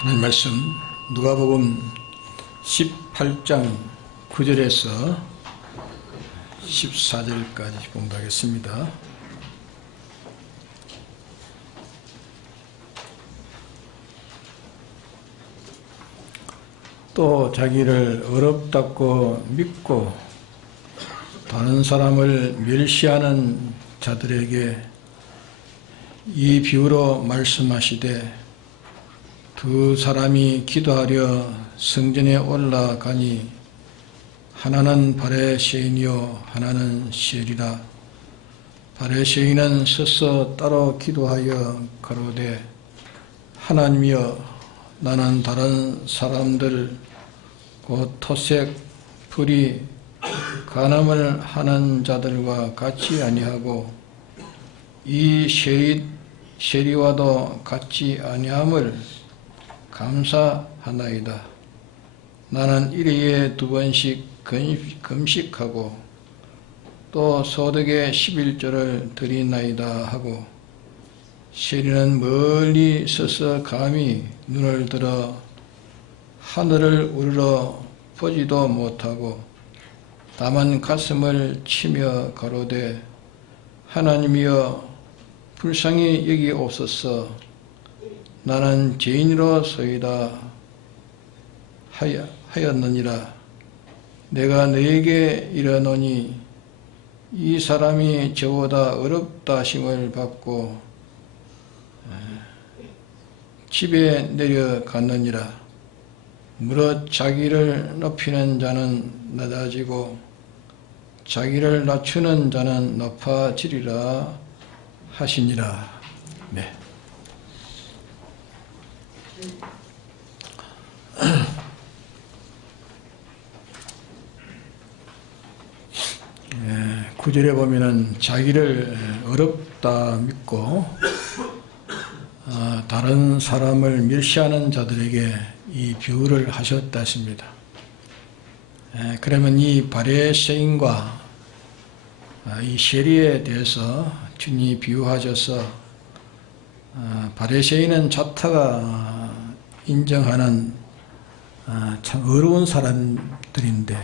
하나님 말씀 누가복음 18장 9절에서 14절까지 공부하겠습니다. 또 자기를 어렵다고 믿고 다른 사람을 멸시하는 자들에게 이 비유로 말씀하시되 두 사람이 기도하려 성전에 올라가니 하나는 바리새인이요 하나는 세리라. 바리새인은 서서 따로 기도하여 가로되 하나님이여 나는 다른 사람들 곧 토색, 불의, 간음을 하는 자들과 같이 아니하고 이 세리와도 같이 아니함을 감사하나이다. 나는 일회에 2번씩 금식하고 또 소득의 11조를 드리나이다 하고 세리는 멀리 서서 감히 눈을 들어 하늘을 우러러 보지도 못하고 다만 가슴을 치며 가로되 하나님이여 불쌍히 여기옵소서. 나는 죄인으로소이다 하였느니라. 내가 너에게 이르노니 이 사람이 저보다 어렵다 하심을 받고 집에 내려갔느니라. 무릇 자기를 높이는 자는 낮아지고 자기를 낮추는 자는 높아지리라 하시니라. 네. 구절에 보면은 자기를 어렵다 믿고 다른 사람을 멸시하는 자들에게 이 비유를 하셨다 했습니다. 그러면 이 바리새인과 이 세리에 대해서 주님이 비유하셔서 바리새인은 자타가 인정하는 참 어려운 사람인데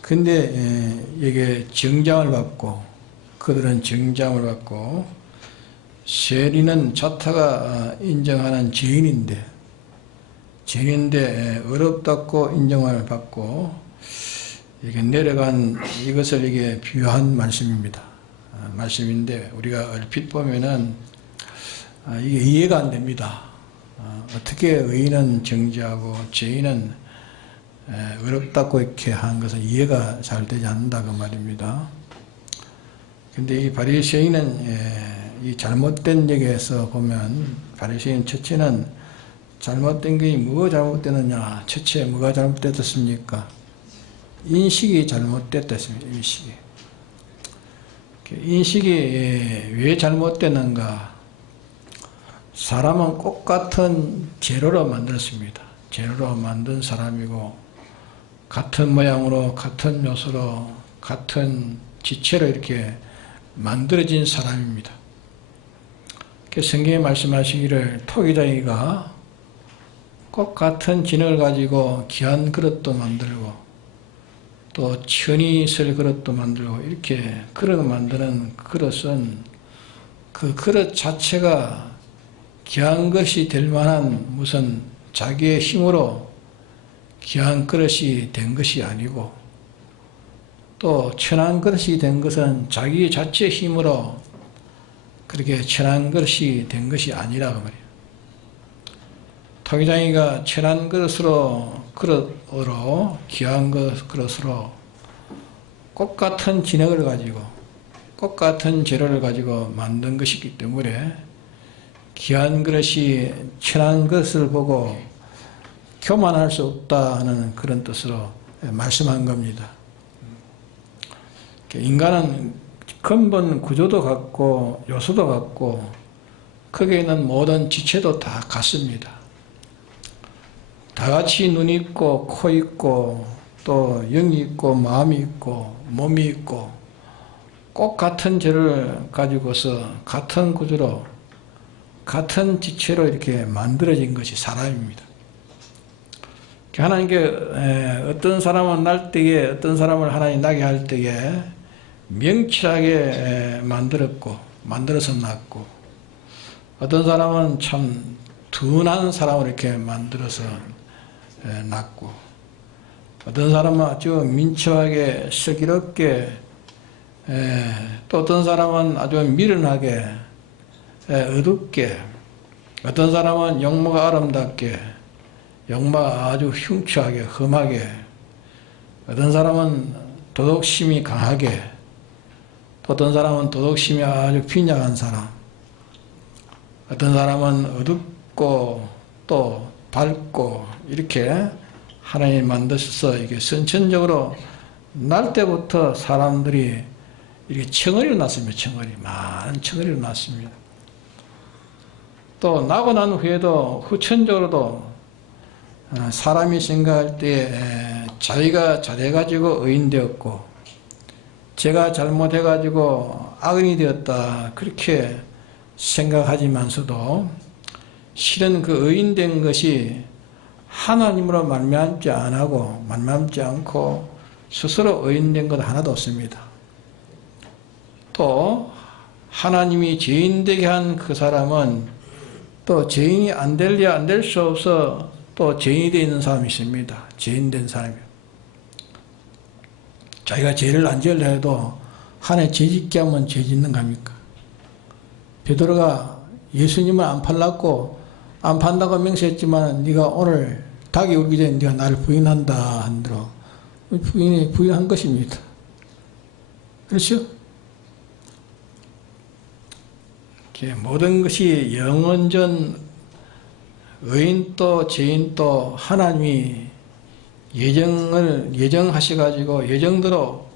근데 이게 정죄를 받고 그들은 정죄를 받고 세리는 자타가 인정하는 죄인인데 어렵다고 인정을 받고 이게 내려간 이것을 이게 비유한 말씀인데 우리가 얼핏 보면은 이게 이해가 안 됩니다. 어떻게 의인은 정죄하고 죄인은 어렵다고 이렇게 한 것은 이해가 잘 되지 않는다 그 말입니다. 근데 이 바리새인은 이 잘못된 얘기에서 보면 바리새인 첫째는 잘못된 게 뭐가 잘못되느냐? 첫째 뭐가 잘못됐습니까? 인식이 잘못됐다 했습니다. 인식이 왜 잘못됐는가? 사람은 똑같은 재료로 만들었습니다. 재료로 만든 사람이고 같은 모양으로 같은 요소로 같은 지체로 이렇게 만들어진 사람입니다. 성경에 말씀하시기를 토기장이가 꼭 같은 진흙을 가지고 귀한 그릇도 만들고 또 천이 있을 그릇도 만들고 이렇게 그릇을 만드는 그릇은 그 그릇 자체가 귀한 것이 될 만한 무슨 자기의 힘으로 귀한 그릇이 된 것이 아니고 또 천한 그릇이 된 것은 자기 자체의 힘으로 그렇게 천한 그릇이 된 것이 아니라고 말이에요. 토기장이가 천한 그릇으로 귀한 그릇으로 똑같은 진흙을 가지고 똑같은 재료를 가지고 만든 것이기 때문에 귀한 그릇이 천한 그릇을 보고 교만할 수 없다 하는 그런 뜻으로 말씀한 겁니다. 인간은 근본 구조도 같고 요소도 같고 거기에 있는 모든 지체도 다 같습니다. 다 같이 눈이 있고 코 있고 또 영이 있고 마음이 있고 몸이 있고 꼭 같은 죄를 가지고서 같은 구조로 같은 지체로 이렇게 만들어진 것이 사람입니다. 하나님께 어떤 사람은 날 때에 어떤 사람을 하나님 나게 할 때에 명철하게 만들어서 낳고, 어떤 사람은 참 둔한 사람을 이렇게 만들어서 낳고, 어떤 사람은 아주 민첩하게 슬기롭게, 또 어떤 사람은 아주 미련하게 어둡게, 어떤 사람은 용모가 아름답게, 용모가 아주 흉측하게 험하게, 어떤 사람은 도덕심이 강하게, 또 어떤 사람은 도덕심이 아주 빈약한 사람, 어떤 사람은 어둡고 또 밝고, 이렇게 하나님이 만드셔서 이게 선천적으로 날 때부터 사람들이 이렇게 덩어리로 났습니다. 많은 덩어리로 났습니다. 또 나고 난 후에도 후천적으로도 사람이 생각할 때 자기가 잘해가지고 의인되었고, 제가 잘못해가지고 악인이 되었다, 그렇게 생각하지만서도 실은 그 의인된 것이 하나님으로 말미암지 않고 스스로 의인된 것 하나도 없습니다. 또 하나님이 죄인되게 한 그 사람은 또 죄인이 안 될래야 안 될 수 없어 또 죄인이 되어 있는 사람이 있습니다. 죄인된 사람이요. 자기가 죄를 안 지으려 해도 하나님 죄 짓게 하면 죄 짓는 겁니까? 베드로가 예수님을 안 판다고 맹세했지만 네가 오늘 닭이 울기 전에 네가 나를 부인한다 한대로 부인한 것입니다. 그렇죠? 모든 것이 영원전 의인도 죄인도 하나님이 예정하셔가지고 예정대로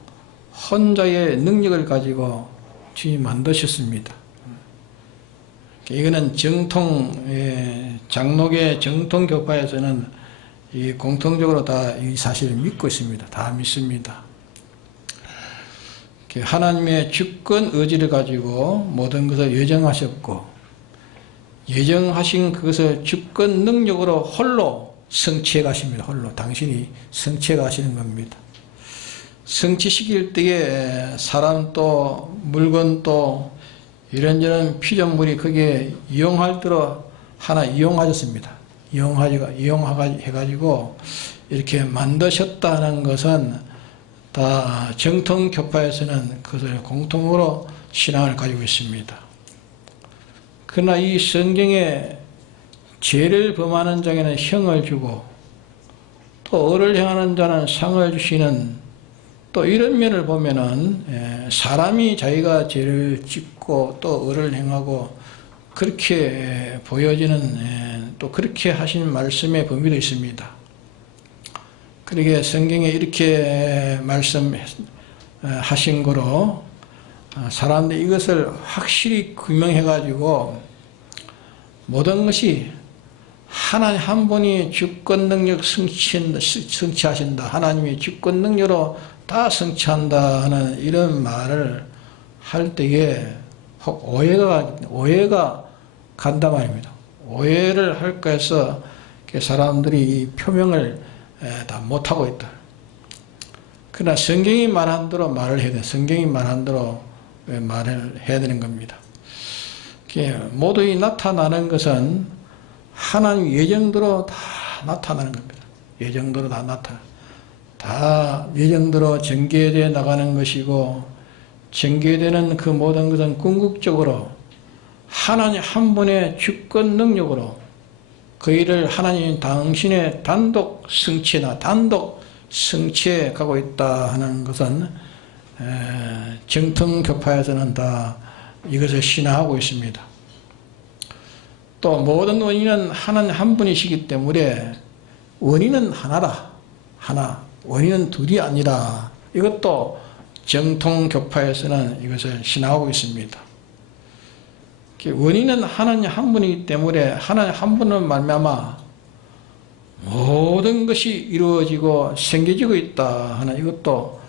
혼자의 능력을 가지고 주님 만드셨습니다. 이거는 장로계 정통교파에서는 공통적으로 다 이 사실을 믿고 있습니다. 다 믿습니다. 하나님의 주권 의지를 가지고 모든 것을 예정하셨고, 예정하신 그것을 주권 능력으로 홀로 성취해 가십니다. 홀로 당신이 성취해 가시는 겁니다. 성취시킬 때에 사람도 물건도 이런저런 피조물이 거기에 이용할 대로 하나 이용하셨습니다. 이용해가지고 이렇게 만드셨다는 것은 다 정통교파에서는 그것을 공통으로 신앙을 가지고 있습니다. 그러나 이 성경에 죄를 범하는 자에게는 형을 주고 또 의를 행하는 자는 상을 주시는, 또 이런 면을 보면은 사람이 자기가 죄를 짓고 또 의를 행하고 그렇게 보여지는, 또 그렇게 하신 말씀의 범위도 있습니다. 그러게 성경에 이렇게 말씀하신 거로 사람들이 이것을 확실히 규명해 가지고 모든 것이 하나님 한 분이 주권 능력 성취하신다, 하나님이 주권 능력으로 다 성취한다 하는 이런 말을 할 때에 오해가 간다 말입니다. 오해를 할까 해서 사람들이 이 표명을 다 못하고 있다. 그러나 성경이 말한 대로 말을 해야 돼. 성경이 말한 대로 말을 해야 되는 겁니다. 모두 이 나타나는 것은 하나님 예정대로 다 나타나는 겁니다. 예정대로 다 예정대로 전개되어 나가는 것이고, 전개되는 그 모든 것은 궁극적으로 하나님 한 분의 주권 능력으로 그 일을 하나님 당신의 단독 성취해 가고 있다 하는 것은 정통교파에서는 다 이것을 신앙하고 있습니다. 또 모든 원인은 하나님 한 분이시기 때문에 원인은 하나라. 원인은 둘이 아니라, 이것도 정통교파에서는 이것을 신앙하고 있습니다. 원인은 하나님 한 분이기 때문에 하나님 한 분을 말미암아 모든 것이 이루어지고 생겨지고 있다 하는, 이것도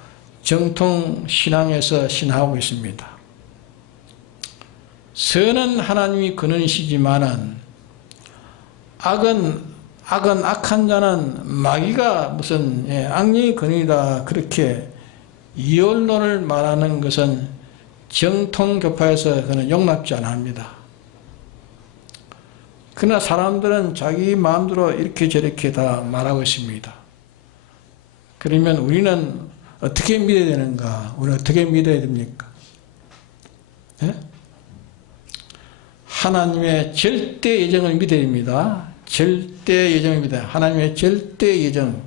정통 신앙에서 신앙하고 있습니다. 선은 하나님이 근원이시지만은 악한 자는 마귀가 무슨 악령이 근원이다 그렇게 이원론을 말하는 것은 정통교파에서 그는 용납지 않아 합니다. 그러나 사람들은 자기 마음대로 이렇게 저렇게 다 말하고 있습니다. 그러면 우리는 어떻게 믿어야 되는가? 우리는 어떻게 믿어야 됩니까? 네? 하나님의 절대 예정을 믿어야 됩니다. 절대 예정을 믿어야 됩니다. 하나님의 절대 예정.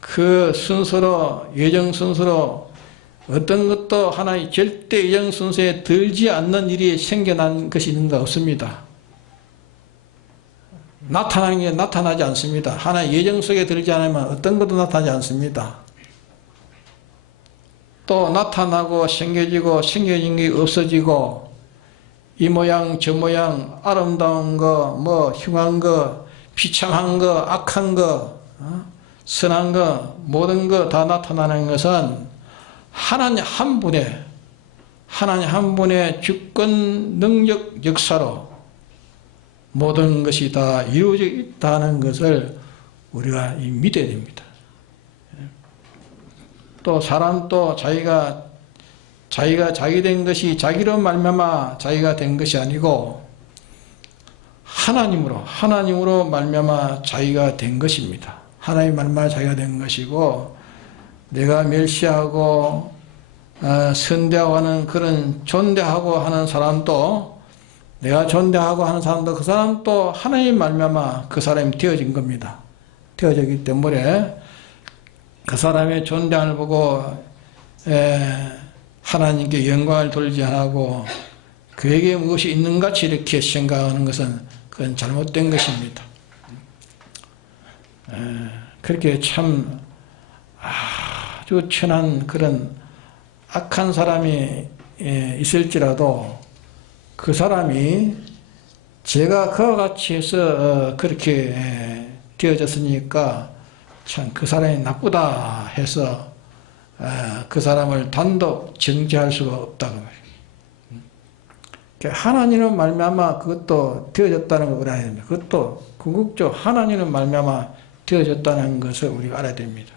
그 순서로, 예정 순서로 어떤 것도 하나의 절대 예정 순서에 들지 않는 일이 생겨난 것이 있는가 없습니다. 나타나는 게 나타나지 않습니다. 하나의 예정 속에 들지 않으면 어떤 것도 나타나지 않습니다. 또 나타나고 생겨지고 생겨진 게 없어지고 이 모양 저 모양 아름다운 거 뭐 흉한 거 비참한 거 악한 거 선한 거 모든 거 다 나타나는 것은 하나님 한 분의 주권 능력 역사로 모든 것이 다 이루어져 있다는 것을 우리가 믿어야 됩니다. 또 사람도 자기가 자기 된 것이 자기로 말미암아 자기가 된 것이 아니고 하나님으로 말미암아 자기가 된 것입니다. 하나님 말미암아 자기가 된 것이고 내가 멸시하고 선대하고 하는 그런 존대하고 하는 사람도 내가 존대하고 하는 사람도 그 사람도 하나님 말미암아 그 사람이 되어진 겁니다. 되어졌기 때문에 그 사람의 존재함을 보고 하나님께 영광을 돌리지 않고 그에게 무엇이 있는같이 이렇게 생각하는 것은 그건 잘못된 것입니다. 그렇게 참 아주 천한 그런 악한 사람이 있을지라도 그 사람이 제가 그와 같이 해서 그렇게 되어졌으니까 참 그 사람이 나쁘다 해서 그 사람을 단독 정죄할 수가 없다고 말이에요. 하나님은 말미암아 그것도 되어졌다는 걸 알아야 됩니다. 그것도 궁극적으로 하나님은 말미암아 되어졌다는 것을 우리가 알아야 됩니다.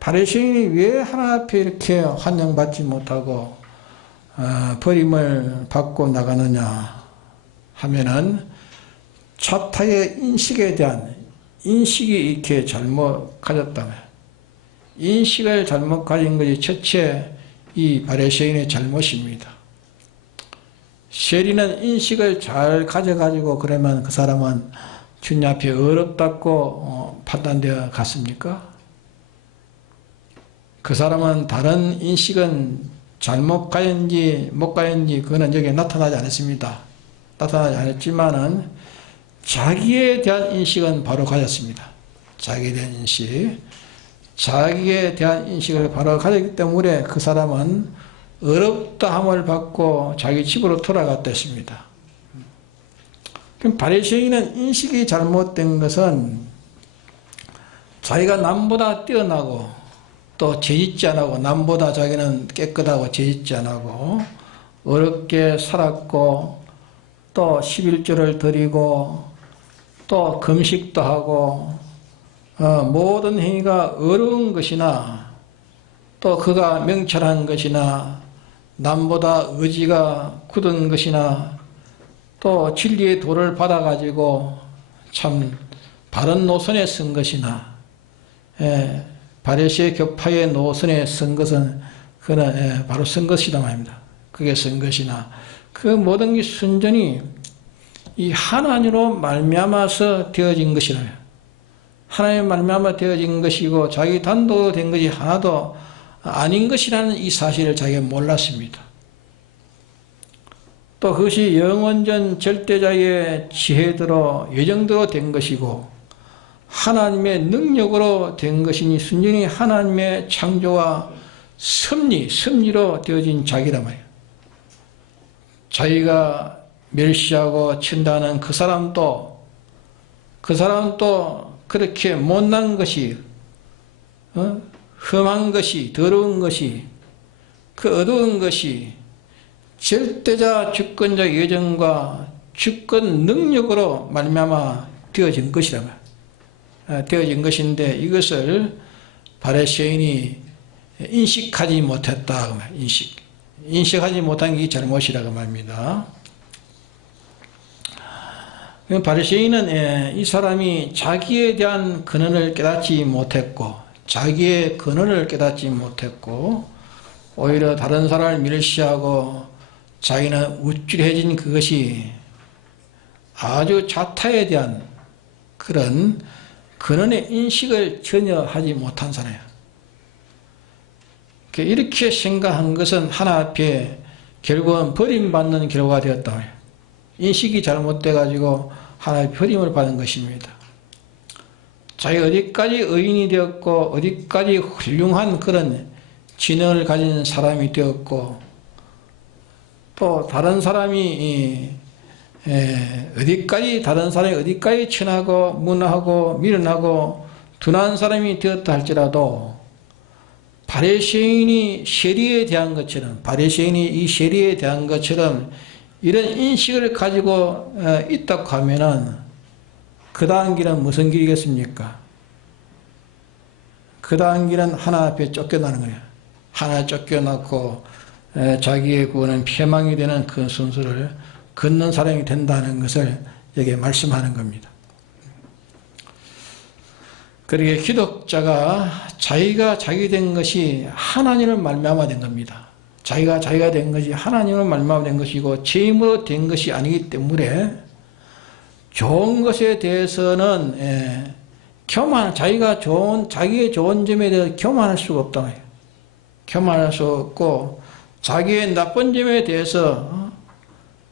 바리새인이 왜 하나님 앞에 이렇게 환영받지 못하고 버림을 받고 나가느냐 하면은 자타의 인식에 대한 인식이 이렇게 잘못 가졌다면 인식을 잘못 가진 것이 첫째 이 바리새인의 잘못입니다. 세리는 인식을 잘 가져가지고 그러면 그 사람은 주님 앞에 어렵다고 판단되어 갔습니까? 그 사람은 다른 인식은 잘못 가였는지 못 가였는지 그거는 여기에 나타나지 않았습니다. 나타나지 않았지만은 자기에 대한 인식은 바로 가졌습니다. 자기에 대한 인식. 자기에 대한 인식을 바로 가졌기 때문에 그 사람은 어렵다함을 받고 자기 집으로 돌아갔다 했습니다. 그럼 바리새인은 인식이 잘못된 것은 자기가 남보다 뛰어나고 또 죄짓지 않고 남보다 자기는 깨끗하고 죄짓지 않고 어렵게 살았고 또 11조를 드리고 또 금식도 하고 모든 행위가 어려운 것이나 또 그가 명철한 것이나 남보다 의지가 굳은 것이나 또 진리의 도를 받아가지고 참 바른 노선에 선 것이나 바리새 교파의 노선에 선 것은 그는 바로 선 것이다 말입니다. 그게 선 것이나 그 모든 게 순전히 이 하나님으로 말미암아서 되어진 것이라. 하나님 말미암아 되어진 것이고 자기 단독 된 것이 하나도 아닌 것이라는 이 사실을 자기가 몰랐습니다. 또 그것이 영원전 절대자의 지혜대로 예정대로 된 것이고 하나님의 능력으로 된 것이니 순전히 하나님의 창조와 섭리로 되어진 자기란 말이에요. 자기가 멸시하고 친다는 그 사람도 그렇게 못난 것이 험한 것이 더러운 것이 그 어두운 것이 절대자 주권적 예정과 주권 능력으로 말미암아 되어진 것이라고 되어진 것인데 이것을 바리새인이 인식하지 못했다. 인식하지 못한 게 잘못이라고 말입니다. 바리새인은 이 사람이 자기에 대한 근원을 깨닫지 못했고 자기의 근원을 깨닫지 못했고 오히려 다른 사람을 멸시하고 자기는 우쭐해진 그것이 아주 자타에 대한 그런 근원의 인식을 전혀 하지 못한 사람이에요. 이렇게 생각한 것은 하나 앞에 결국은 버림받는 결과가 되었다. 인식이 잘못돼 가지고 하나의 버림을 받은 것입니다. 자기 어디까지 의인이 되었고 어디까지 훌륭한 그런 지능을 가진 사람이 되었고 또 다른 사람이 다른 사람이 어디까지 천하고 문하고 미련하고 둔한 사람이 되었다 할지라도 바리새인이 세리에 대한 것처럼 이런 인식을 가지고 있다고 하면은 그 다음 길은 무슨 길이겠습니까? 그 다음 길은 하나 앞에 쫓겨나는 거예요. 하나 쫓겨나고 자기의 구원은 패망이 되는 그 순서를 걷는 사람이 된다는 것을 여기에 말씀하는 겁니다. 그러기에 기독자가 자기가 자기 된 것이 하나님을 말미암아 된 겁니다. 자기가 된 것이 하나님을 말미암아 된 것이고 제 힘으로 된 것이 아니기 때문에 좋은 것에 대해서는 자기의 좋은 점에 대해서 교만할 수가 없다 말이에요. 교만할 수 없고 자기의 나쁜 점에 대해서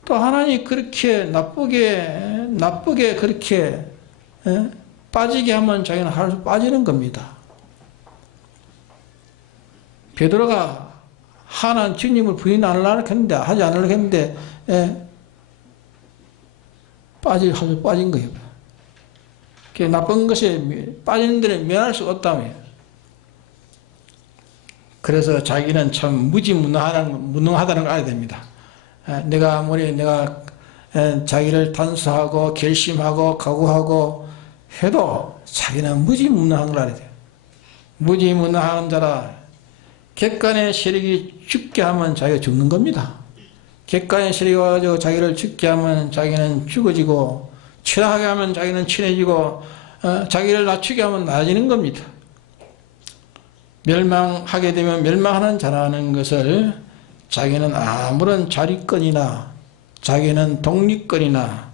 또 하나님이 그렇게 나쁘게 그렇게 빠지게 하면 자기는 빠지는 겁니다. 베드로가 하나님 주님을 부인 안 하려고 했는데 하지 않으려고 했는데 빠진 거예요. 나쁜 것에 빠지는 데는 면할 수 없다며. 그래서 자기는 참 무능하다는 걸 알아야 됩니다. 내가 자기를 단수하고 결심하고 각오하고 해도 자기는 무지무능한 걸 알아야 돼요. 무지무능한 자라 객관의 세력이 죽게 하면 자기가 죽는 겁니다. 객관의 세력이 와가지고 자기를 죽게 하면 자기는 죽어지고 취하게 하면 자기는 친해지고 자기를 낮추게 하면 낮아지는 겁니다. 멸망하게 되면 멸망하는 자라는 것을 자기는 아무런 자리권이나 자기는 독립권이나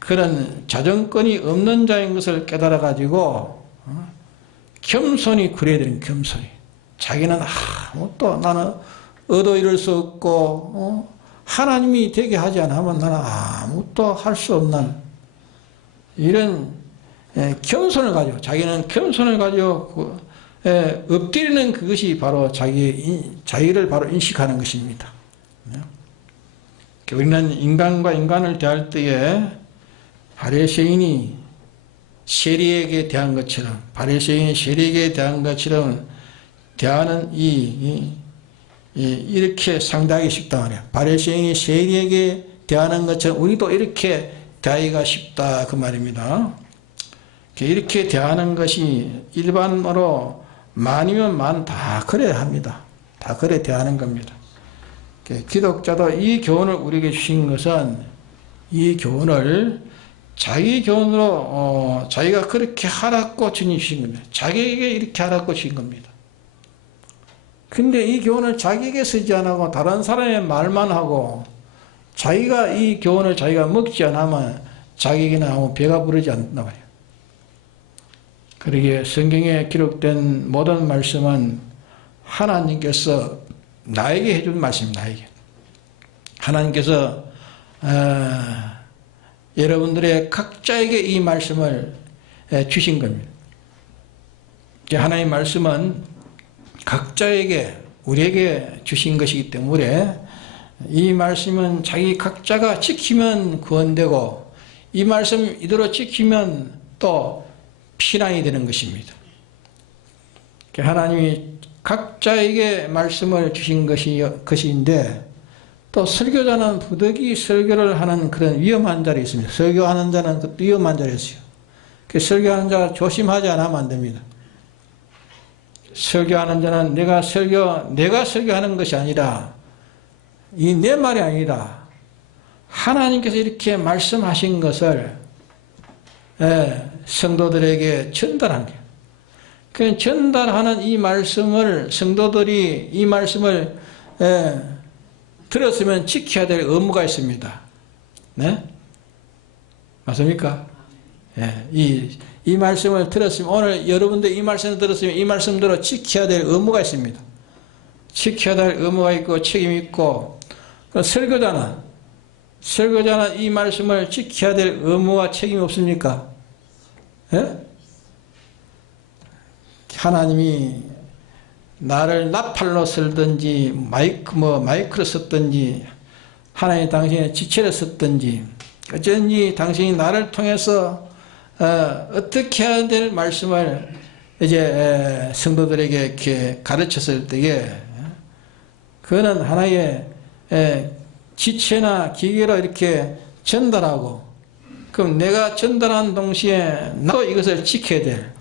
그런 자정권이 없는 자인 것을 깨달아 가지고 겸손히 그래야 되는 겸손히. 자기는 아무것도 나는 얻어 이룰 수 없고 하나님이 되게 하지 않으면 나는 아무것도 할 수 없는 이런 겸손을 가지고 자기는 겸손을 가지고 엎드리는 그것이 바로 자기를 바로 인식하는 것입니다. 우리는 인간과 인간을 대할 때에 바리새인이 세리에게 대한 것처럼 대하는 이렇게 상대하기 쉽다 말이야. 바리새인이 세리에게 대하는 것처럼 우리도 이렇게 대하기가 쉽다 그 말입니다. 이렇게 대하는 것이 일반으로 만이면 만 다 그래야 합니다. 다 그래 대하는 겁니다. 기독자도 이 교훈을 우리에게 주신 것은 이 교훈을 자기 교훈으로 자기가 그렇게 하라고 주님 주신 겁니다. 자기에게 이렇게 하라고 주신 겁니다. 근데 이 교훈을 자기에게 쓰지 않고 다른 사람의 말만 하고 자기가 이 교훈을 자기가 먹지 않으면 자기에게는 아무 배가 부르지 않는단 말이에요. 그러기에 성경에 기록된 모든 말씀은 하나님께서 나에게 해준 말씀입니다. 나에게. 하나님께서 여러분들의 각자에게 이 말씀을 주신 겁니다. 하나님의 말씀은 각자에게 우리에게 주신 것이기 때문에 이 말씀은 자기 각자가 지키면 구원되고 이 말씀 이대로 지키면 또 피난이 되는 것입니다. 하나님이 각자에게 말씀을 주신 것인데 또 설교자는 부득이 설교를 하는 그런 위험한 자리에 있습니다. 설교하는 자는 그 위험한 자리에 있어요. 그 설교하는 자가 조심하지 않으면 안 됩니다. 설교하는 자는 내가 설교하는 것이 아니라 이 내 말이 아니라 하나님께서 이렇게 말씀하신 것을 성도들에게 전달한 거예요. 그 전달하는 이 말씀을 성도들이 이 말씀을 들었으면 지켜야 될 의무가 있습니다. 네? 맞습니까? 이 말씀을 들었으면 오늘 여러분들 이 말씀을 들었으면 이 말씀대로 지켜야 될 의무가 있습니다. 지켜야 될 의무가 있고 책임이 있고 설교자는 이 말씀을 지켜야 될 의무와 책임이 없습니까? 하나님이 나를 나팔로 쓸든지 마이크로 썼든지 하나님 당신의 지체를 썼든지 어쩐지 당신이 나를 통해서 어떻게 해야 될 말씀을 이제 성도들에게 이렇게 가르쳤을 때에 그거는 하나의 지체나 기계로 이렇게 전달하고 그럼 내가 전달한 동시에 나도 이것을 지켜야 될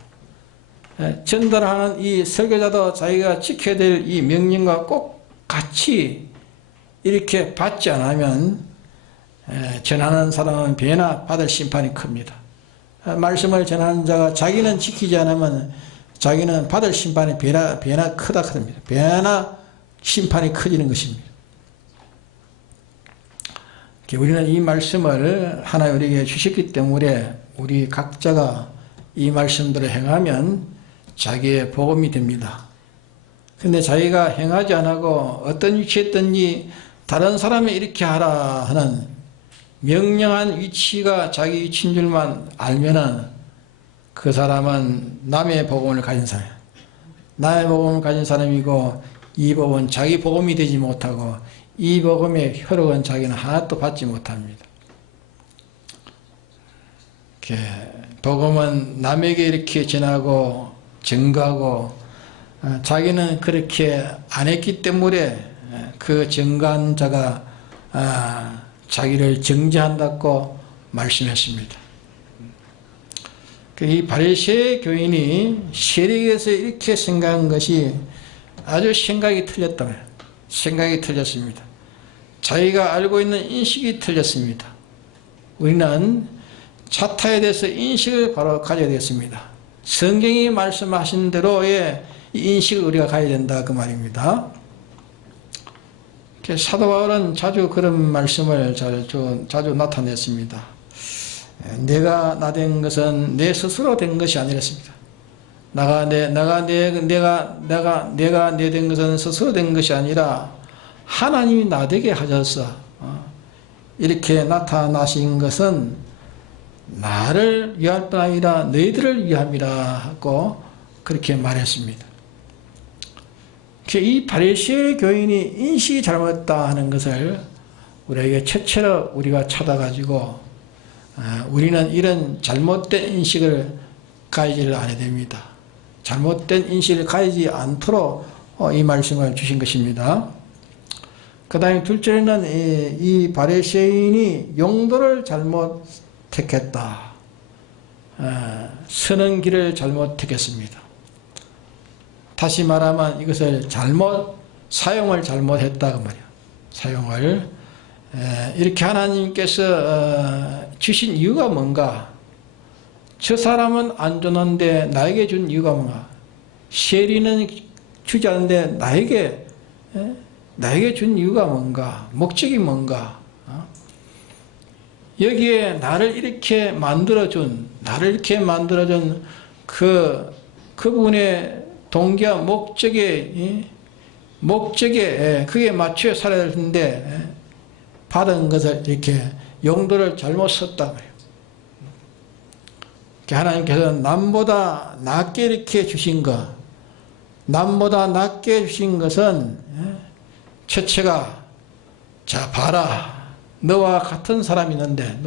전달하는 이 설교자도 자기가 지켜야 될 이 명령과 꼭 같이 이렇게 받지 않으면 전하는 사람은 배나 받을 심판이 큽니다. 말씀을 전하는 자가 자기는 지키지 않으면 자기는 받을 심판이 배나 크다 그럽니다. 배나 심판이 커지는 것입니다. 우리는 이 말씀을 하나님 우리에게 주셨기 때문에 우리 각자가 이 말씀대로 행하면 자기의 복음이 됩니다. 근데 자기가 행하지 않고 어떤 위치에 있든지 다른 사람이 이렇게 하라 하는 명령한 위치가 자기 위치인 줄만 알면은 그 사람은 남의 복음을 가진 사람이에요. 남의 복음을 가진 사람이고 이 복음은 자기 복음이 되지 못하고 이 복음의 효력은 자기는 하나도 받지 못합니다. 복음은 남에게 이렇게 전하고 증거하고 자기는 그렇게 안 했기 때문에 그 증거한 자가 자기를 정죄한다고 말씀했습니다. 이 바리새의 교인이 세력에서 이렇게 생각한 것이 아주 생각이 틀렸다고요. 생각이 틀렸습니다. 자기가 알고 있는 인식이 틀렸습니다. 우리는 차타에 대해서 인식을 바로 가져야 되겠습니다. 성경이 말씀하신 대로의 인식을 우리가 가져야 된다 그 말입니다. 사도 바울은 자주 그런 말씀을 자주 나타냈습니다. 내가 나 된 것은 내 스스로 된 것이 아니었습니다. 내가 내 된 것은 스스로 된 것이 아니라 하나님이 나 되게 하셔서 이렇게 나타나신 것은 나를 위할 뿐 아니라 너희들을 위함이라 하고 그렇게 말했습니다. 이 바리새의 교인이 인식이 잘못됐다 하는 것을 우리에게 최초로 우리가 찾아가지고 우리는 이런 잘못된 인식을 가지를 않아야 됩니다. 잘못된 인식을 가지지 않도록 이 말씀을 주신 것입니다. 그 다음에 둘째는 이 바리새인이 용도를 잘못 택했다. 서는 길을 잘못 택했습니다. 다시 말하면 이것을 사용을 잘못했다 그 말이야. 사용을 이렇게 하나님께서 주신 이유가 뭔가? 저 사람은 안 줬는데 나에게 준 이유가 뭔가? 세리는 주지 않는데 나에게 준 이유가 뭔가? 목적이 뭔가? 여기에 나를 이렇게 만들어준 그분의 동기와 목적에 그게 맞춰 살아야 할 텐데 받은 것을 이렇게 용도를 잘못 썼다 그래요. 하나님께서 남보다 낮게 이렇게 주신 것, 남보다 낮게 주신 것은 첫째가 자 봐라. 너와 같은 사람이 있는데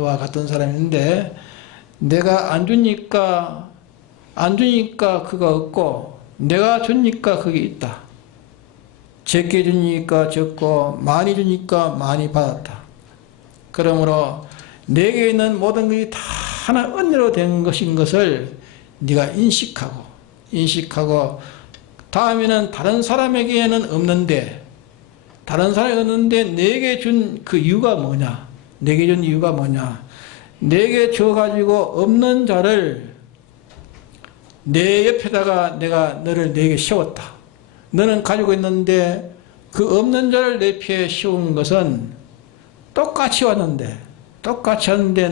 내가 안 주니까 그거 없고 내가 주니까 그게 있다. 적게 주니까 적고 많이 주니까 많이 받았다. 그러므로 내게 있는 모든 것이 다 하나 은혜로 된 것인 것을 네가 인식하고 다음에는 다른 사람에게는 없는데 내게 준 그 이유가 뭐냐? 내게 준 이유가 뭐냐? 내게 줘가지고 없는 자를 내 옆에다가 내가 너를 내게 세웠다. 너는 가지고 있는데 그 없는 자를 내 옆에 세운 것은 똑같이 왔는데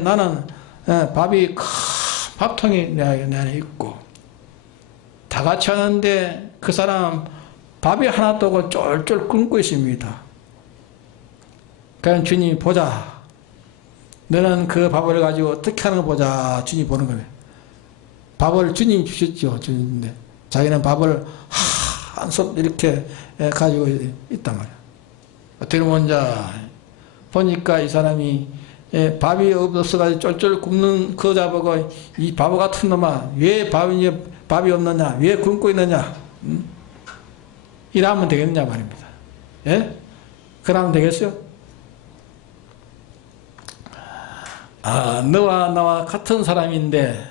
나는 밥이 큰 밥통이 내 안에 있고 다 같이 왔는데 그 사람 밥이 하나도 없고 쫄쫄 굶고 있습니다. 그럼 주님 보자. 너는 그 밥을 가지고 어떻게 하는 거 보자. 주님 보는 거예요. 밥을 주님 주셨죠. 주님인데 자기는 밥을 한솥 이렇게 가지고 있단 말이야. 어떻게 보니까 이 사람이 밥이 없어가지고 쫄쫄 굶는 그 자보고 이 바보 같은 놈아 왜 밥이 없느냐 왜 굶고 있느냐 이러면 되겠느냐 말입니다. 예? 그러면 되겠어요? 너와 나와 같은 사람인데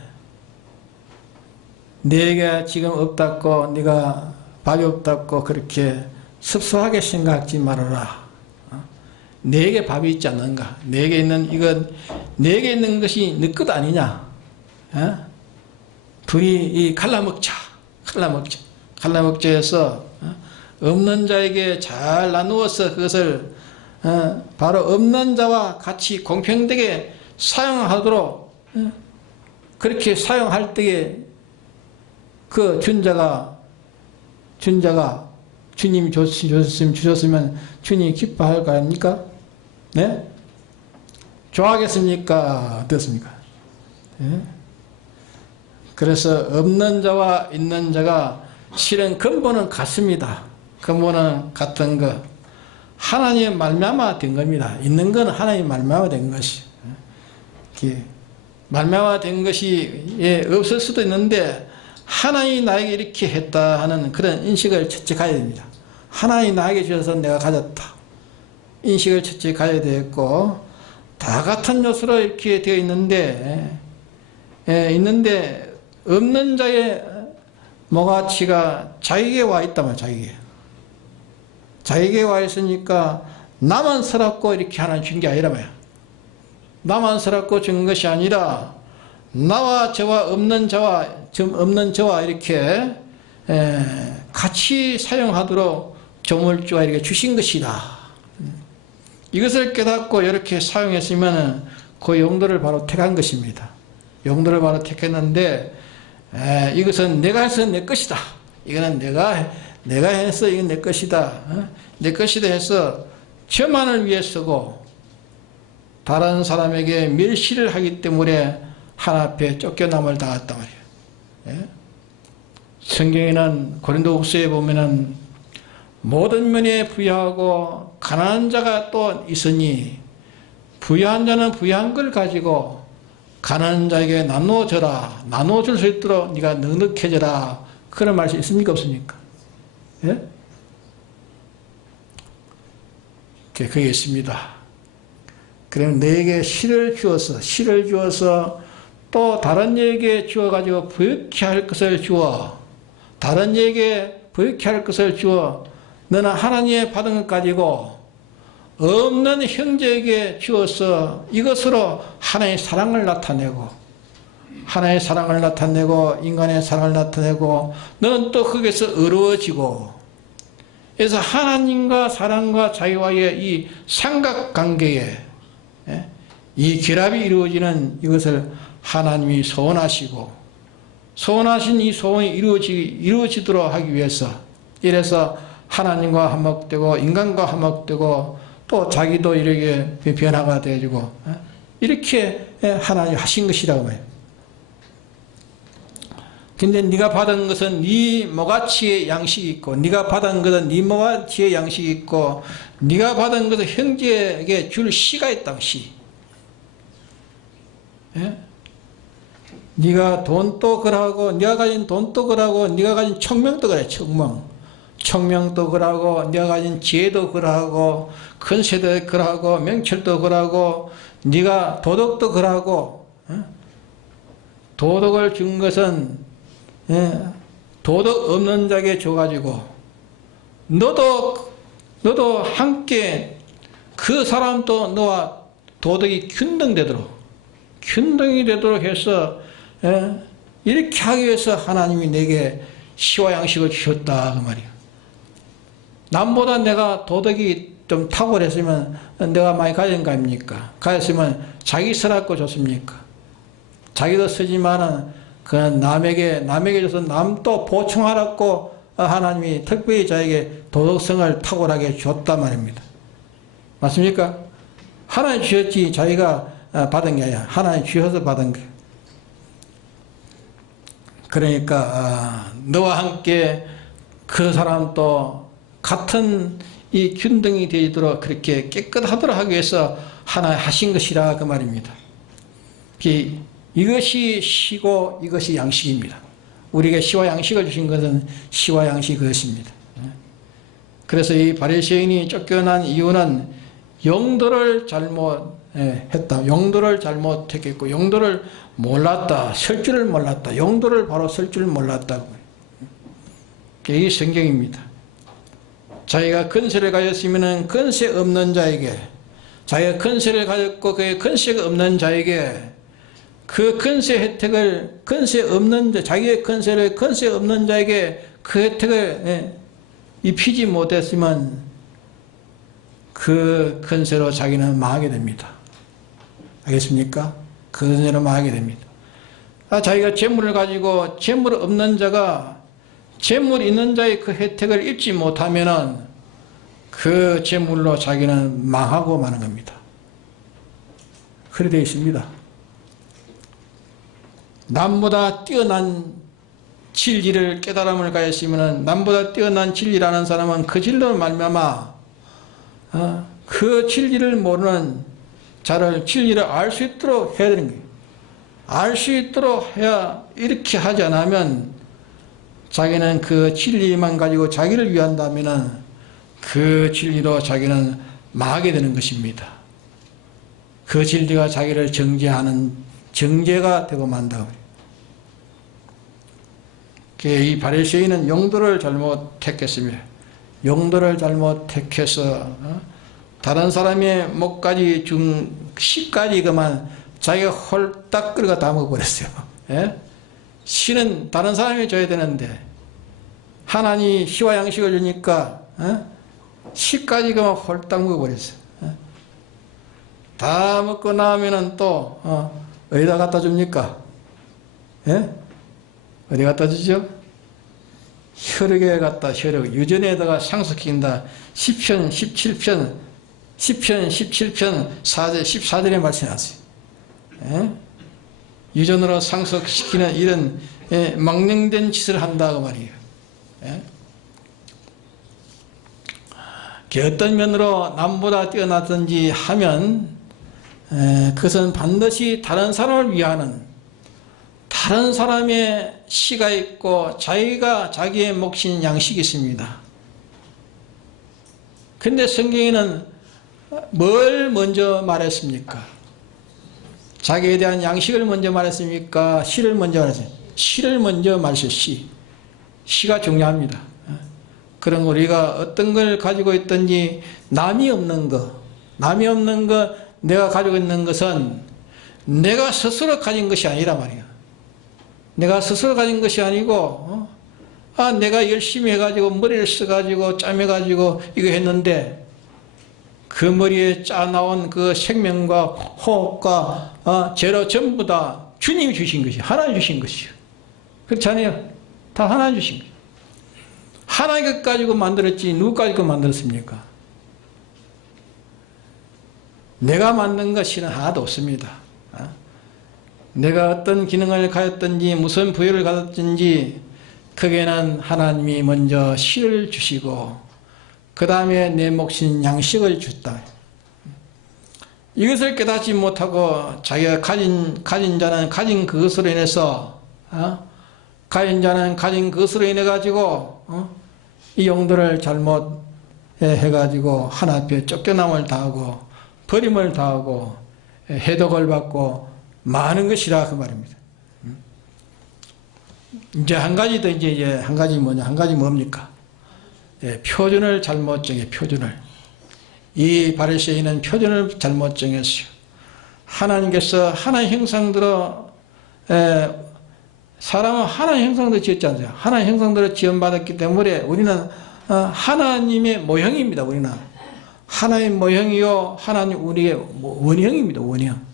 내게 지금 없다고 네가 밥이 없다고 그렇게 섭섭하게 생각하지 말아라. 내게 밥이 있지 않는가? 내게 있는 것이 네 것 아니냐? 둘이 이 갈라먹자 해서 없는 자에게 잘 나누어서 그것을 바로 없는 자와 같이 공평되게 사용하도록 그렇게 사용할 때에 그 준자가 주님이 주셨으면 주님이 기뻐할 거 아닙니까? 네? 좋아하겠습니까? 어떻습니까? 네? 그래서 없는 자와 있는 자가 실은 근본은 같습니다. 근본은 같은 거. 하나님 말미암아 된 겁니다. 있는 건 하나님 말미암아 된 것이. 말미암아 된 것이 없을 수도 있는데 하나님이 나에게 이렇게 했다 하는 그런 인식을 첫째 가야 됩니다. 하나님이 나에게 주셔서 내가 가졌다. 인식을 첫째 가야 되겠고 다 같은 요소로 이렇게 되어 있는데 없는 자의 모가치가 자기에게 와 있단 말이에요. 자기에게 와 있으니까 나만 서럽고 이렇게 하나 준 게 아니라 말이야. 나만 서럽고 준 것이 아니라 나와 저와 없는 저와 이렇게 같이 사용하도록 조물주가 이렇게 주신 것이다. 이것을 깨닫고 이렇게 사용했으면 그 용도를 바로 택한 것입니다. 용도를 바로 택했는데 이것은 내가 해서 내 것이다. 이거는 내가 해서 이건 내 것이다. 내 것이다 해서 저만을 위해 쓰고 다른 사람에게 멸시를 하기 때문에 하나 앞에 쫓겨남을 당했단 말이에요. 성경에는 고린도후서에 보면은 모든 면에 부유하고 가난한 자가 또 있으니 부유한 자는 부유한 걸 가지고 가난한 자에게 나눠줘라. 나눠줄 수 있도록 네가 넉넉해져라. 그런 말씀 있습니까? 없습니까? 예? 그게 있습니다. 그러면 너에게 실을 주어서 또 다른 이에게 주어가지고 부유케 할 것을 주어 다른 이에게 부유케 할 것을 주어 너는 하나님의 받은 것 가지고 없는 형제에게 주어서 이것으로 하나님의 사랑을 나타내고 인간의 사랑을 나타내고 너는 또 거기서 어려워지고 그래서 하나님과 사랑과 자기와의 이 삼각관계에 이 결합이 이루어지는 이것을 하나님이 소원하신 이 소원이 이루어지도록 하기 위해서 이래서 하나님과 화목되고 인간과 화목되고 또 자기도 이렇게 변화가 되어지고 이렇게 하나님이 하신 것이라고 해요. 근데 네가 받은 것은 네 모가치의 양식이 있고 네가 받은 것은 네 모가치의 양식이 있고 네가 받은 것은 형제에게 줄 시가 있다고 시. 네가 돈도 그러고 네가 가진 돈도 그러고 네가 가진 청명도 그래 청명. 총명도 그러하고 네가 가진 지혜도 그러하고 근세도 그러하고 명철도 그러하고 네가 도덕도 그러하고 도덕을 준 것은 도덕 없는 자에게 줘가지고 너도 함께 그 사람도 너와 도덕이 균등이 되도록 해서 이렇게 하기 위해서 하나님이 내게 시와 양식을 주셨다 그 말이야. 남보다 내가 도덕이 좀 탁월했으면 내가 많이 가진 거 아닙니까? 가졌으면 자기 써갖고 줬습니까? 자기도 쓰지만은 그 남에게 줘서 남도 보충하라고 하나님이 특별히 자에게 도덕성을 탁월하게 줬단 말입니다. 맞습니까? 하나님 주셨지 자기가 받은 게 아니라 하나님 주셔서 받은 거예요. 그러니까 너와 함께 그 사람도 같은 이 균등이 되도록 그렇게 깨끗하도록 하기 위해서 하나 하신 것이라 그 말입니다. 이것이 시고 이것이 양식입니다. 우리에게 시와 양식을 주신 것은 시와 양식이 그것입니다. 그래서 이 바리새인이 쫓겨난 이유는 용도를 잘못했다. 용도를 잘못했겠고 용도를 몰랐다. 설 줄을 몰랐다. 용도를 바로 설 줄을 몰랐다고. 이게 성경입니다. 자기가 근세를 가졌으면 근세 없는 자에게, 자기가 근세를 가졌고 그의 근세가 없는 자에게 그 근세 혜택을 근세 없는 자, 자기의 근세를 근세 없는 자에게 그 혜택을 입히지 못했으면 그 근세로 자기는 망하게 됩니다. 알겠습니까? 그 근세로 망하게 됩니다. 자기가 재물을 가지고 재물 없는 자가 재물 있는 자의 그 혜택을 입지 못하면은 그 재물로 자기는 망하고 마는 겁니다. 그래 되어 있습니다. 남보다 뛰어난 진리를 깨달음을 가졌으면 남보다 뛰어난 진리라는 사람은 그 진리로 말미암아 그 진리를 모르는 자를 진리를 알 수 있도록 해야 되는 거예요. 알 수 있도록 해야 이렇게 하지 않으면 자기는 그 진리만 가지고 자기를 위한다면 그 진리로 자기는 망하게 되는 것입니다. 그 진리가 자기를 정죄하는 정죄가 되고 만다. 이 바리새인은 용도를 잘못 택했으며 용도를 잘못 택해서 다른 사람의 목까지 중 씨까지 그만 자기가 홀딱 끓여가 다 먹어버렸어요. 예? 씨는 다른 사람이 줘야 되는데 하나님이 씨와 양식을 주니까 씨까지 그만 홀딱 먹어버렸어요. 다 먹고 나면은 또 어디다 갖다 줍니까? 예? 어디 갖다 주죠? 혈육에 갖다 혈육 유전에다가 상속시킨다. 10편 17편 4절 14절에 말씀하세요. 예? 유전으로 상속시키는 이런 망령된 짓을 한다고 말이에요. 예? 어떤 면으로 남보다 뛰어나든지 하면 그것은 반드시 다른 사람을 위하는 다른 사람의 씨가 있고 자기의 몫인 양식이 있습니다. 근데 성경에는 뭘 먼저 말했습니까? 자기에 대한 양식을 먼저 말했습니까? 씨를 먼저 말했습니까? 씨를 먼저 말했어요. 씨가 중요합니다. 그런 우리가 어떤 걸 가지고 있든지 남이 없는 거 내가 가지고 있는 것은 내가 스스로 가진 것이 아니라 말이야. 내가 스스로 가진 것이 아니고 내가 열심히 해가지고 머리를 써가지고 짜매가지고 이거 했는데 그 머리에 짜 나온 그 생명과 호흡과 재료 전부 다 주님이 주신 것이 하나님 주신 것이요. 그렇지 않아요? 다 하나님 주신 것이요. 하나님 것 가지고 만들었지 누구 가지고 만들었습니까? 내가 만든 것이 하나도 없습니다. 내가 어떤 기능을 가졌든지 무슨 부여를 가졌든지 그게는 하나님이 먼저 씨를 주시고 그 다음에 내 몫인 양식을 줬다. 이것을 깨닫지 못하고 자기가 가진 자는 가진 그것으로 인해서 가진 자는 가진 그것으로 인해 가지고 이 용도를 잘못 해가지고 하나 앞에 쫓겨남을 당하고 버림을 당하고 해독을 받고 많은 것이라 그 말입니다. 이제 한 가지 더 이제 한 가지 뭐냐, 한 가지 뭡니까? 표준을 잘못 정해, 표준을. 이 바리새인은 표준을 잘못 정했어요. 하나님께서 하나의 형상대로 사람은 하나의 형상대로 지었지 않아요. 하나의 형상대로 지음받았기 때문에 우리는 하나님의 모형입니다. 우리는 하나의 모형이요, 하나님 우리의 원형입니다. 원형.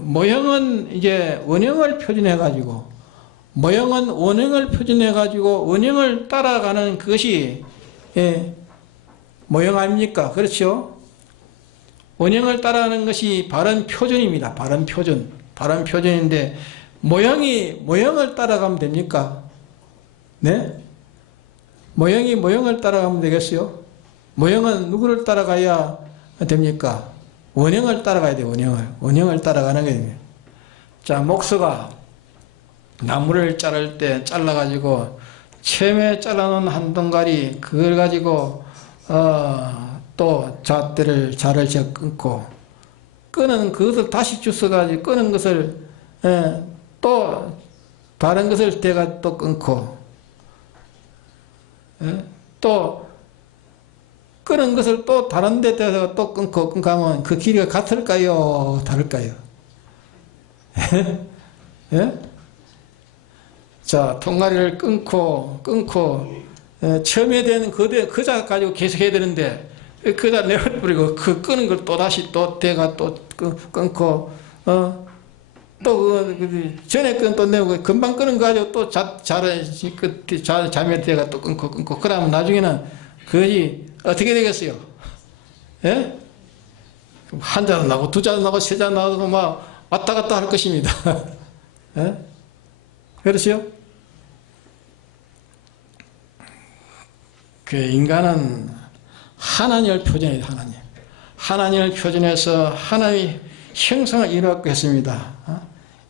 모형은 이제 원형을 표준해 가지고, 모형은 원형을 표준해 가지고 원형을 따라가는 그것이 모형 아닙니까? 그렇죠? 원형을 따라가는 것이 바른 표준입니다. 바른 표준. 바른 표준인데 모형을 따라가면 됩니까? 네? 모형이 모형을 따라가면 되겠어요? 모형은 누구를 따라가야 됩니까? 원형을 따라가야 돼요. 원형을 따라가는 거예요. 자, 목수가 나무를 자를 때 잘라가지고 처음에 잘라놓은 한 덩가리 그걸 가지고 또 잣대를 자를 끊고 끄는 그것을 다시 주워가지고 끄는 것을 또 다른 것을 대가 또 끊고 또 끄는 것을 또 다른 데 대서 또 끊고 하면 그 길이가 같을까요? 다를까요? 예? 자, 통가리를 끊고 처음에 된 그 자 가지고 계속 해야 되는데 그 자 내버려버리고 그 끄는 걸 또 다시 또 대가 또 끊고 또 전에 끈 또 내고 금방 끄는 거 가지고 또 자매 대가 또 끊고 그러면 나중에는 그것이 어떻게 되겠어요? 예? 한 자도 나고 두 자도 나고 세 자도 나고 막 왔다 갔다 할 것입니다. 예? 그렇죠? 그 인간은 하나님을 표준해야 돼, 하나님. 하나님을 표준해서 하나님의 형상을 이루었고 했습니다.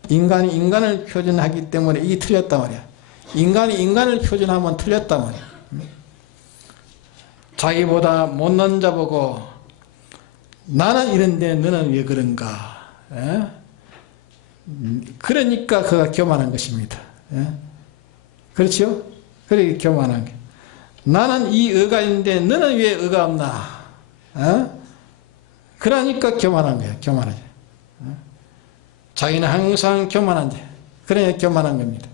인간이 인간을 표준하기 때문에 이게 틀렸단 말이야. 인간이 인간을 표준하면 틀렸단 말이야. 자기보다 못난 자 보고 나는 이런데 너는 왜 그런가? 예? 그러니까 그가 교만한 것입니다. 예? 그렇죠? 그러니까 교만한 게. 나는 이 의가 있는데 너는 왜 의가 없나? 예? 그러니까 교만한 거예요. 교만하죠. 예? 자기는 항상 교만한 자. 그러니까 교만한 겁니다.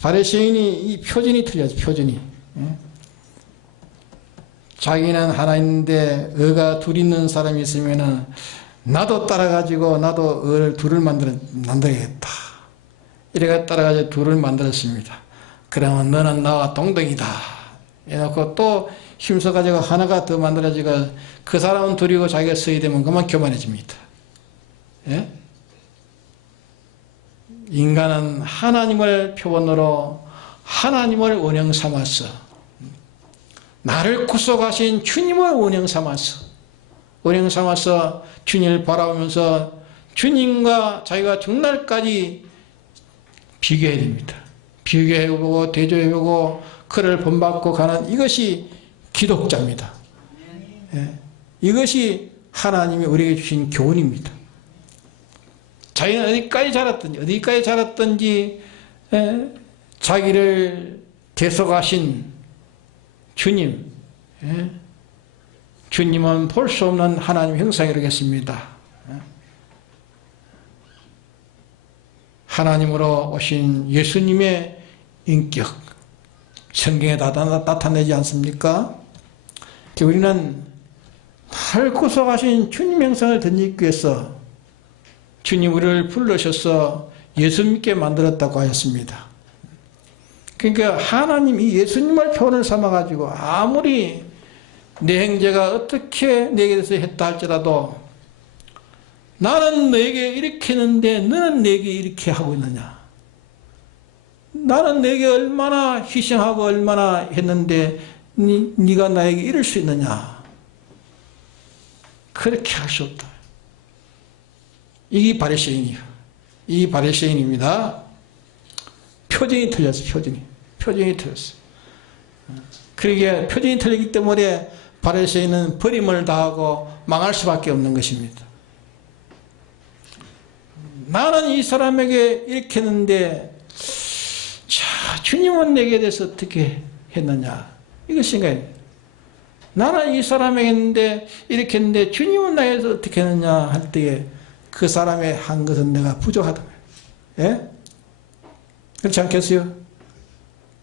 바리새인이 이 표준이 틀려져. 표준이. 예? 자기는 하나 있는데 의가 둘 있는 사람이 있으면은 나도 따라가지고 나도 의를 둘을 만들어야겠다. 이래가 따라가지고 둘을 만들었습니다. 그러면 너는 나와 동등이다. 해놓고 또 힘써가지고 하나가 더 만들어지고 그 사람은 둘이고 자기가 서야 되면 그만 교만해집니다. 예? 인간은 하나님을 표본으로 하나님을 원형 삼았어. 나를 구속하신 주님을 원형 삼았어. 원형 삼아서 주님을 바라보면서 주님과 자기가 죽날까지 비교해야 됩니다. 비교해보고 대조해보고 그를 본받고 가는 이것이 기독자입니다. 예. 이것이 하나님이 우리에게 주신 교훈입니다. 자기는 어디까지 자랐든지 예. 자기를 대속하신 주님, 예? 주님은 볼 수 없는 하나님 형상이라겠습니다. 예? 하나님으로 오신 예수님의 인격, 성경에 나타내지 않습니까? 우리는 나를 구속하신 주님 형상을 덧입기 위해서 주님 우리를 불러셔서 예수 믿게 만들었다고 하였습니다. 그러니까 하나님 이 예수님을 표현을 삼아가지고 아무리 내 형제가 어떻게 내게 대해서 했다 할지라도 나는 너에게 이렇게 했는데 너는 내게 이렇게 하고 있느냐. 나는 내게 얼마나 희생하고 얼마나 했는데 네가 나에게 이럴 수 있느냐. 그렇게 할 수 없다. 이게 바리새인이에요. 이 바리새인입니다. 표정이 틀렸어. 표정이 틀렸어. 그러기에 표준이 틀리기 때문에 바리새인은 버림을 당하고 망할 수밖에 없는 것입니다. 나는 이 사람에게 이렇게 했는데 자, 주님은 내게 대해서 어떻게 했느냐, 이거 생각해야 돼요. 나는 이 사람에게 했는데 이렇게 했는데 주님은 나에 대해서 어떻게 했느냐 할 때에 그 사람의 한 것은 내가 부족하다. 예? 그렇지 않겠어요?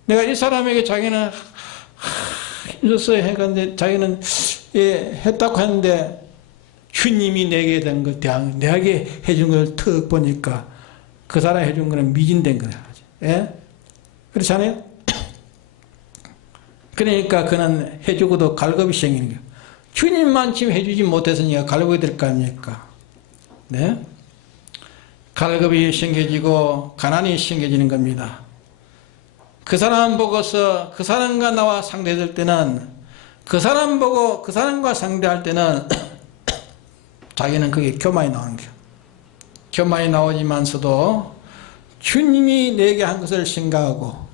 내가 이 사람에게 자기는 힘줬어요 해갔는데 자기는 예, 했다고 했는데 주님이 내게 된 것, 내게 해준 걸 턱 보니까 그 사람이 해준 거는 미진된 거야. 예? 그렇지 않아요? 그러니까 그는 해주고도 갈급이 생기는 거예요. 주님만큼 해주지 못했으니까 갈급이 될 거 아닙니까? 네? 갈급이 생겨지고 가난이 생겨지는 겁니다. 그 사람 보고서 그 사람과 나와 상대될 때는 그 사람 보고 그 사람과 상대할 때는 자기는 그게 교만이 나오는 거예요. 교만이 나오지만서도 주님이 내게 한 것을 생각하고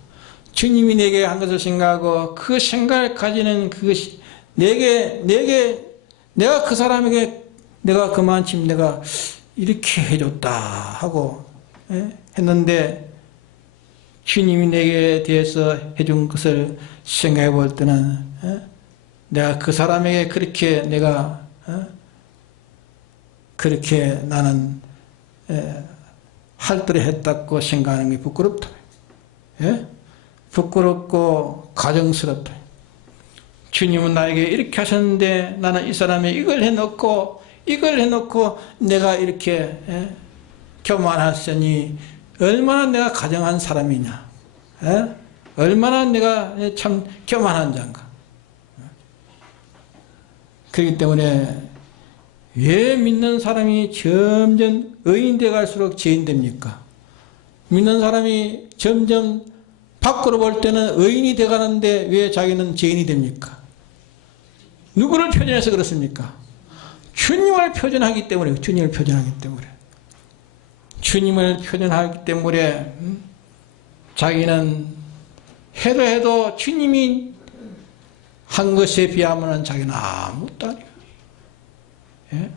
주님이 내게 한 것을 생각하고 그 생각을 가지는 그것이 내가 그 사람에게 내가 그만큼 내가 이렇게 해줬다 하고 했는데 주님이 내게 대해서 해준 것을 생각해 볼 때는 내가 그 사람에게 그렇게 내가 그렇게 나는 할 대로 했다고 생각하는 게 부끄럽다. 예? 부끄럽고 가정스럽다. 주님은 나에게 이렇게 하셨는데 나는 이 사람이 이걸 해놓고 내가 이렇게 교만하시니 얼마나 내가 가정한 사람이냐, 얼마나 내가 참 교만한 자인가. 그렇기 때문에 왜 믿는 사람이 점점 의인 돼 갈수록 죄인 됩니까? 믿는 사람이 점점 밖으로 볼 때는 의인이 돼 가는데 왜 자기는 죄인이 됩니까? 누구를 표현해서 그렇습니까? 주님을 표현하기 때문에, 주님을 표현하기 때문에. 주님을 표현하기 때문에 자기는 해도 주님이 한 것에 비하면 자기는 아무것도 아니에요. 예?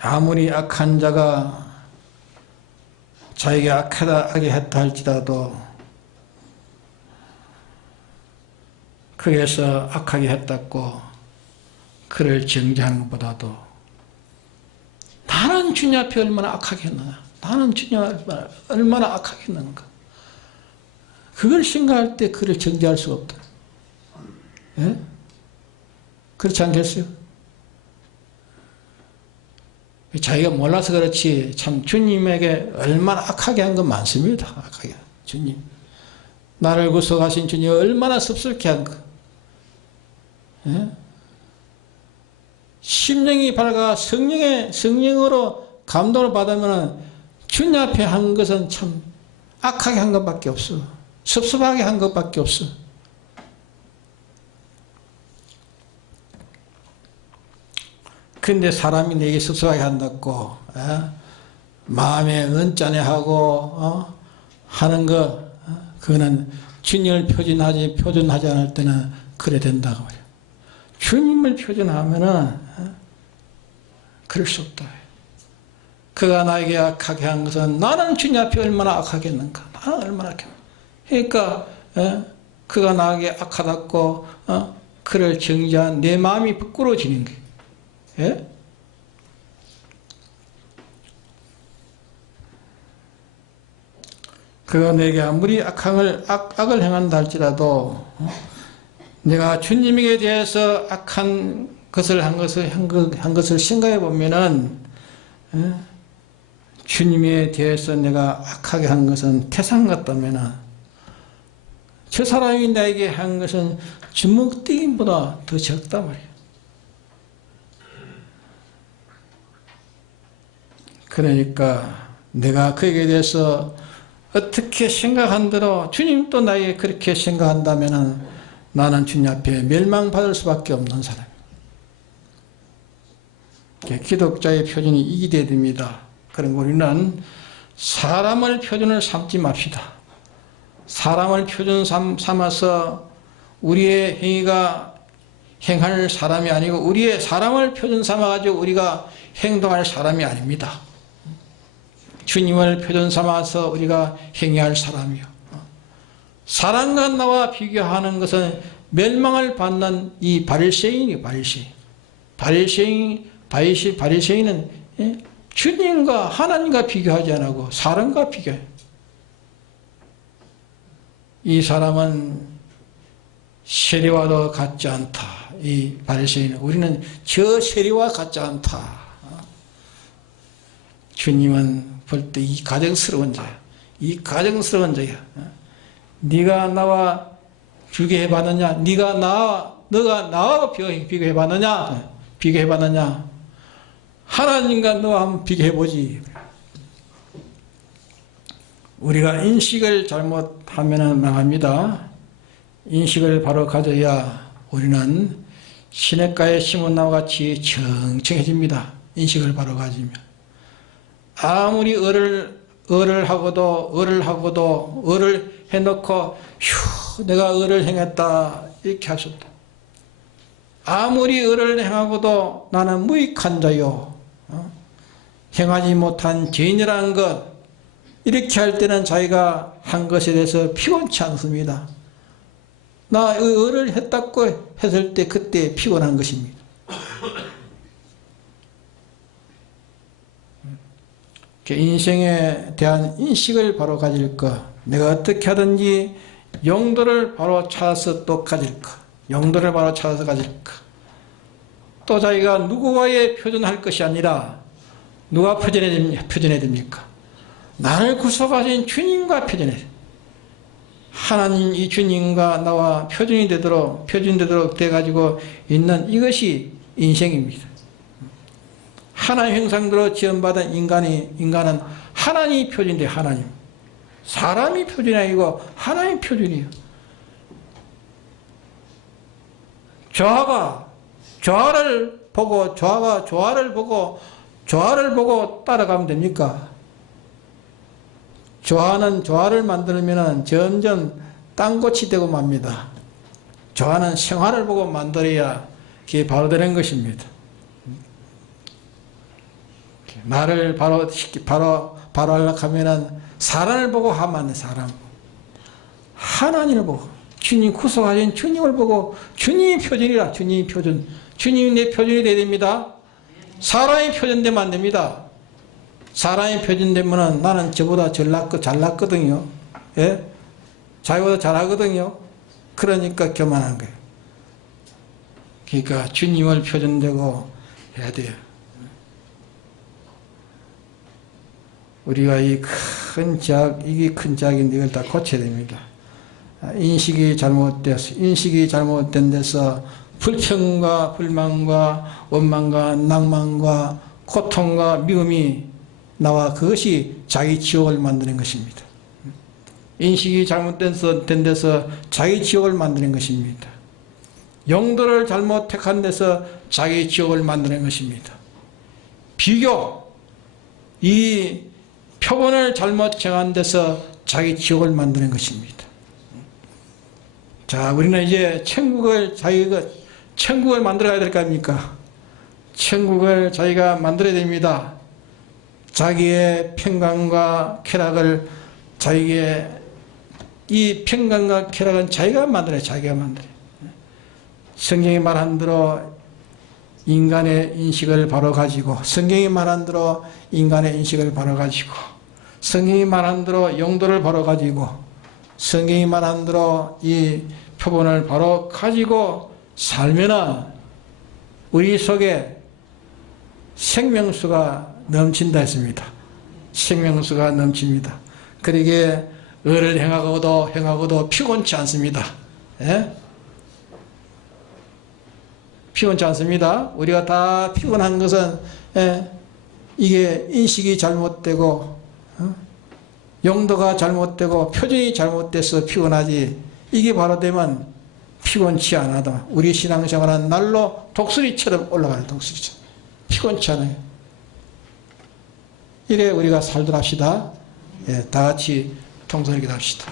아무리 악한 자가 자기가 악하게 했다 할지라도 그래서 악하게 했다고 그를 정죄하는 것보다도 나는 주님 앞에 얼마나 악하게 했느냐, 나는 주님 앞에 얼마나 악하게 했는가, 그걸 생각할 때 그를 정죄할 수가 없다. 예? 그렇지 않겠어요? 자기가 몰라서 그렇지 참 주님에게 얼마나 악하게 한 건 많습니다. 악하게. 주님, 나를 구속하신 주님 얼마나 섭섭게 한 거. 예? 심령이 밝아 성령으로 감동을 받으면 주님 앞에 한 것은 참 악하게 한 것밖에 없어. 섭섭하게 한 것밖에 없어. 근데 사람이 내게 섭섭하게 한다고 마음에 언짢아하고 하는 거, 그거는 주님을 표준하지 않을 때는 그래 된다고 말이야. 주님을 표준하면은 그럴 수 없다. 그가 나에게 악하게 한 것은 나는 주님 앞에 얼마나 악하게 했는가, 나는 얼마나 악하게. 그러니까 그가 나에게 악하다고 그를 정죄한 내 마음이 부끄러워지는 거예요. 예? 그가 내게 아무리 악을 행한다 할지라도 내가 주님에게 대해서 악한 것을 한 것을 생각해 보면은 주님에 대해서 내가 악하게 한 것은 태산 같다면은 저 사람이 나에게 한 것은 주먹튀김보다 더 적단 말이에요. 그러니까 내가 그에게 대해서 어떻게 생각한 대로 주님도 나에게 그렇게 생각한다면 나는 주님 앞에 멸망받을 수밖에 없는 사람이에요. 기독자의 표준이 이기돼야 됩니다. 그럼 우리는 사람을 표준을 삼지 맙시다. 사람을 표준 삼아서 우리의 행위가 행할 사람이 아니고 우리의 사람을 표준 삼아가지고 우리가 행동할 사람이 아닙니다. 주님을 표준 삼아서 우리가 행해할 사람이요. 사람과 나와 비교하는 것은 멸망을 받는 이 바리새인이 바리새인은 주님과 하나님과 비교하지 않고 사람과 비교해요. 이 사람은 세리와도 같지 않다. 이 바리새인은 우리는 저 세리와 같지 않다. 주님은 볼 때 이 가정스러운 자야. 이 가정스러운 자야. 네가 나와 비교해봤느냐? 너가 나와 비교해봤느냐? 비교해봤느냐? 하나님과 너와 한번 비교해보지. 우리가 인식을 잘못하면 망합니다. 인식을 바로 가져야 우리는 시냇가에 심은 나무와 같이 청청해집니다. 인식을 바로 가지면. 아무리 을을 해놓고 휴 내가 을을 행했다 이렇게 할 수 없다. 아무리 을을 행하고도 나는 무익한 자요. 행하지 못한 죄인이라는 것 이렇게 할 때는 자기가 한 것에 대해서 피곤치 않습니다. 나 을을 했다고 했을 때 그때 피곤한 것입니다. 인생에 대한 인식을 바로 가질 것, 내가 어떻게 하든지 용도를 바로 찾아서 또 가질 것, 용도를 바로 찾아서 가질 것. 또 자기가 누구와의 표준할 것이 아니라 누가 표준해야 됩니까? 나를 구속하신 주님과 표준해야 됩니다. 하나님 이 주님과 나와 표준되도록 돼가지고 있는 이것이 인생입니다. 하나님 형상대로 지음받은 인간은 하나님이 표준돼. 하나님. 사람이 표준이 아니고 하나님 표준이에요. 조화를 보고 따라가면 됩니까? 조화를 만들면 점점 땅꽃이 되고 맙니다. 조화는 생활을 보고 만들어야 그게 바로 되는 것입니다. 나를 바로 하려고 하면은 사람을 보고 하면 안 돼. 사람. 하나님을 보고 주님 구속하신 주님을 보고 주님이 표준이라. 주님이 표준. 주님이 내 표준이 돼야 됩니다. 사람이 표준되면 안 됩니다. 사람이 표준되면은 나는 저보다 잘났거든요. 예? 자기보다 잘하거든요. 그러니까 교만한 거예요. 그러니까 주님을 표준되고 해야 돼요. 우리가 이 큰 죄악인데 이걸 다 고쳐야 됩니다. 인식이 잘못된 데서 불평과 불만과 원망과 낭만과 고통과 미움이 나와 그것이 자기 지옥을 만드는 것입니다. 인식이 잘못된 데서 자기 지옥을 만드는 것입니다. 용도를 잘못 택한 데서 자기 지옥을 만드는 것입니다. 비교, 이 표본을 잘못 정한 데서 자기 지옥을 만드는 것입니다. 자, 우리는 이제 천국을 만들어야 될 거 아닙니까? 천국을 자기가 만들어야 됩니다. 자기의 평강과 쾌락을 이 평강과 쾌락은 자기가 만들어요. 성경이 말한 대로 인간의 인식을 바로 가지고, 성경이 말한 대로 인간의 인식을 바로 가지고, 성경이 말한 대로 용도를 바로 가지고, 성경이 말한 대로 이 표본을 바로 가지고 살면은 우리 속에 생명수가 넘친다 했습니다. 생명수가 넘칩니다. 그러기에 을을 행하고도 피곤치 않습니다. 예? 피곤치 않습니다. 우리가 다 피곤한 것은 이게 인식이 잘못되고 용도가 잘못되고 표준이 잘못돼서 피곤하지, 이게 바로 되면 피곤치 않아도 우리 신앙생활은 날로 독수리처럼 올라가요. 독수리처럼 피곤치 않아요. 이래 우리가 살도록 합시다. 다 같이 통솔하게 합시다.